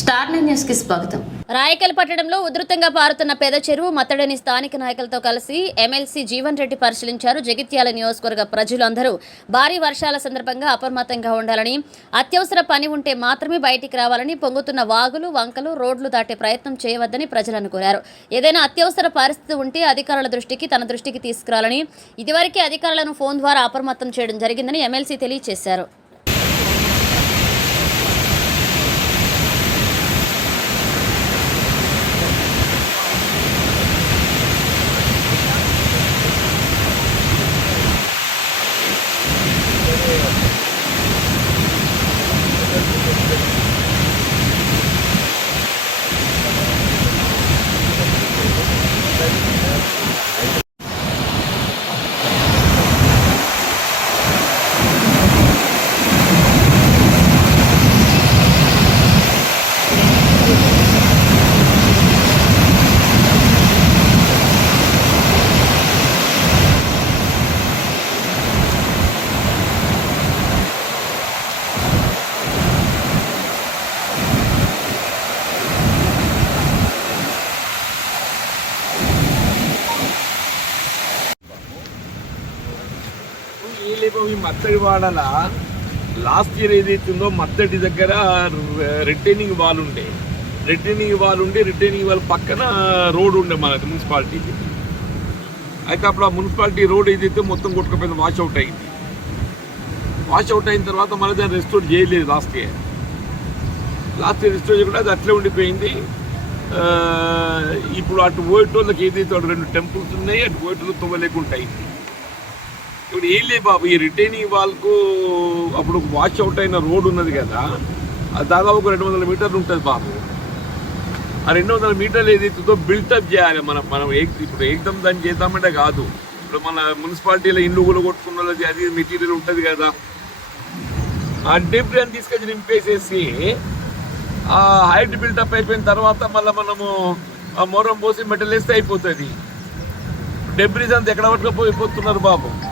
Star న్యూస్కి స్వాగతం. రాయకల్ పట్టణంలో ఉధృతంగా పారుతున్న పెద చెరువు మత్తడిని స్థానిక నాయకులతో కలిసి ఎమ్మెల్సీ జీవన్ రెడ్డి పరిశీలించారు. జగిత్యాల నియోజకవర్గ ప్రజలందరూ భారీ వర్షాల సందర్భంగా అప్రమత్తంగా ఉండాలని అత్యవసర పని ఉంటే మాత్రమే బయటికి రావాలని పొంగుతున్న వాగులు వంకలు రోడ్లు దాటే ప్రయత్నం చేయవద్దని ప్రజలను కోరారు. ఏదైనా అత్యవసర పరిస్థితి ఉంటే అధికారుల దృష్టికి తన దృష్టికి తీసుకురావాలని ఇదివరకే అధికారులను ఫోన్ ద్వారా అప్రమత్తం చేయడం జరిగిందని ఎమ్మెల్సీ తెలియజేశారు. Yeah. వీళ్ళేమో ఈ మత్తడి వాడల లాస్ట్ ఇయర్ ఏదైతుందో మత్తడి దగ్గర రిటైనింగ్ వాల్ ఉండే. రిటైనింగ్ వాల్ ఉండే రిటైనింగ్ వాల్ పక్కన రోడ్ ఉండే మనది మున్సిపాలిటీకి అయితే అప్పుడు ఆ మున్సిపాలిటీ రోడ్ ఏదైతే మొత్తం కొట్టుకుపోయింది వాష్అవుట్ అయింది. వాష్అవుట్ అయిన తర్వాత మళ్ళీ దాన్ని రెస్టోర్ చేయలేదు last year. Last year restore చేయకుండా అది అట్లే ఉండిపోయింది. ఇప్పుడు అటు పోయేటోళ్ళకి ఏదైతే అటు రెండు టెంపుల్స్ ఉన్నాయి అటు పోయేటోళ్ళు తవ్వలేకుంటాయి ఇప్పుడు ఏం లేదు బాబు ఈ రిటైనింగ్ వాల్కు అప్పుడు వాచ్ అవుట్ అయిన రోడ్ ఉన్నది కదా అది దాదాపు ఒక రెండు వందల మీటర్లు ఉంటుంది బాబు. ఆ రెండు వందల మీటర్లు ఏదైతుందో బిల్టప్ చేయాలి మనం మనం ఇప్పుడు ఏకదం దాన్ని చేద్దామంటే కాదు. ఇప్పుడు మన మున్సిపాలిటీలో ఇల్లు కూడా కొట్టుకున్న అది మెటీరియల్ ఉంటుంది కదా. ఆ డెబ్రీ అని తీసుకొచ్చి నింపేసేసి ఆ హైట్ బిల్టప్ అయిపోయిన తర్వాత మళ్ళీ మనము ఆ మొరం పోసి మెటల్ వేస్తే అయిపోతుంది. డెబ్రీస్ అంతా ఎక్కడ బాబు?